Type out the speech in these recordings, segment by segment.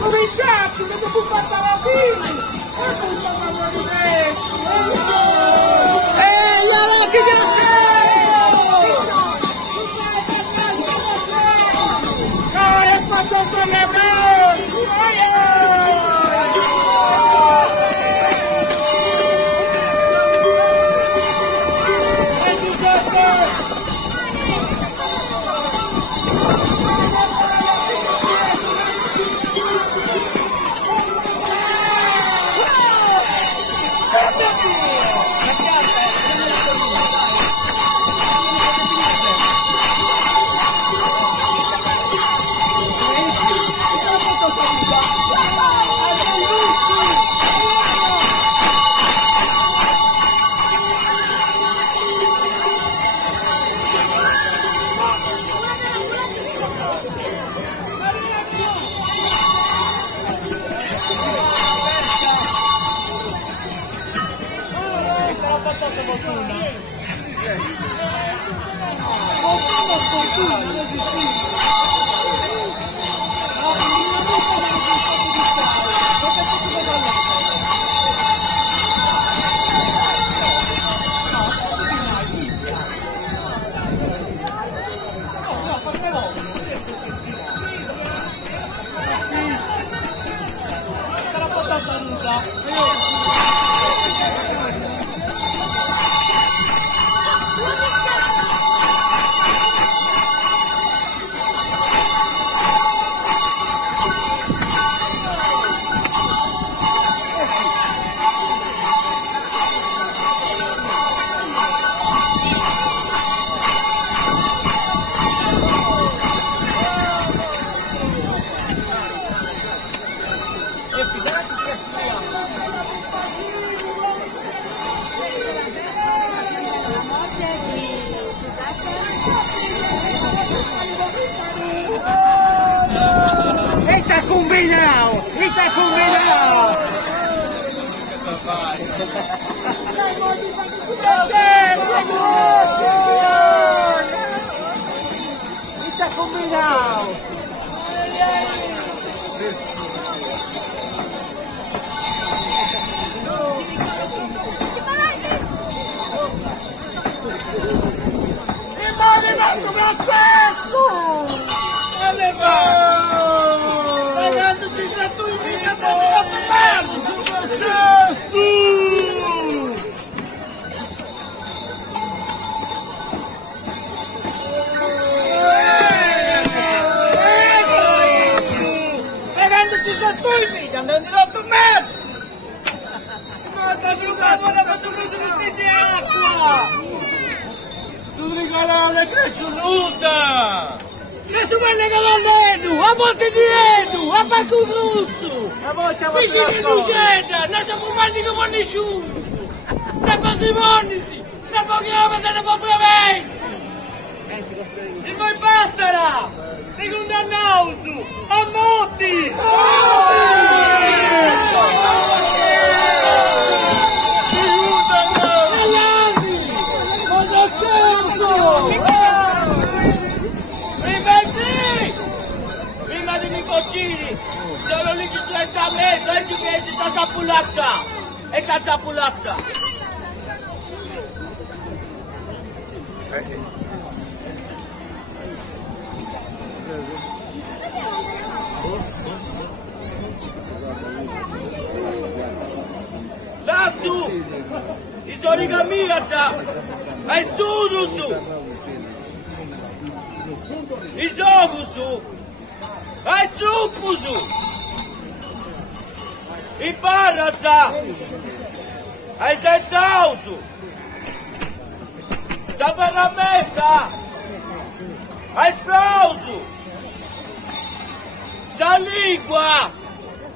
Cominciaci, non devo fare la fine!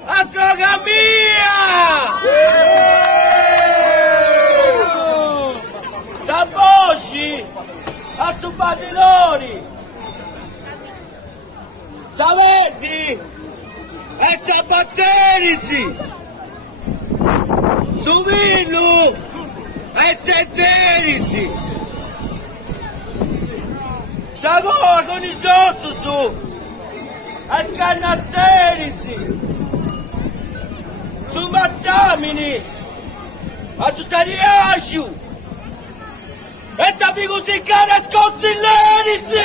A sogra mia! Sabosci! A tu padiloni! Savetti! E sabatterici! Suvinu! E setterici! Savor con i sotto su! E scannazzerici! Su mazzamini! A su stariasciu! E da figu si cara sconsiglierici!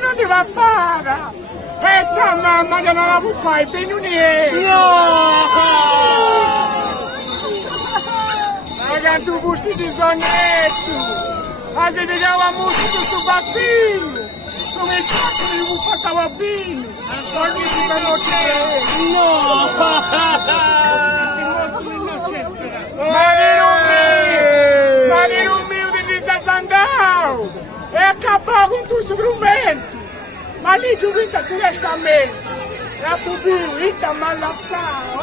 Non ti va a fare! Questa mamma che non la può fare per un niente! No! Ma che tu gusti di sonetto! Ma se ti dava molto questo bambino! Come il cazzo di un fatto bambino! Ancora mi si conosce! No! Ma di un mio di Sasandao! E acabava com tudo strumento, mas lì giudica si resta a me, la pubblico, ita malassao,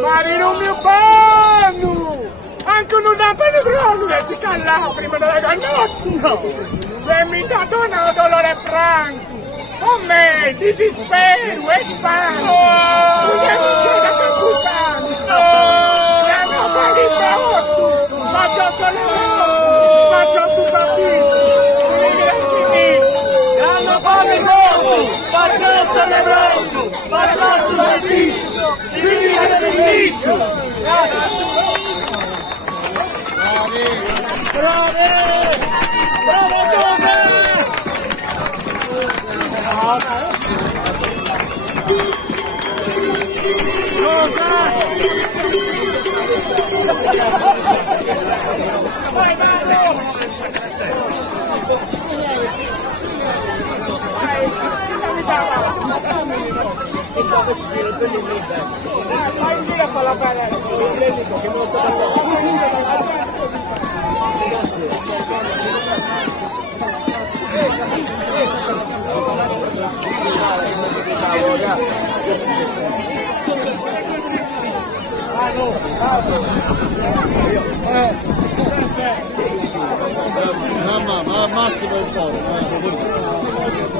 ma di un mio panno, anche un dampano grosso che si callava prima della canotta, se mi dà un dolore franco, con me, disespero e spano, tu che non c'è da caputano, faccio su servizio, hanno fame poco, faccio celebrando, faccio su servizio, vivi al servizio. Massimo è forte.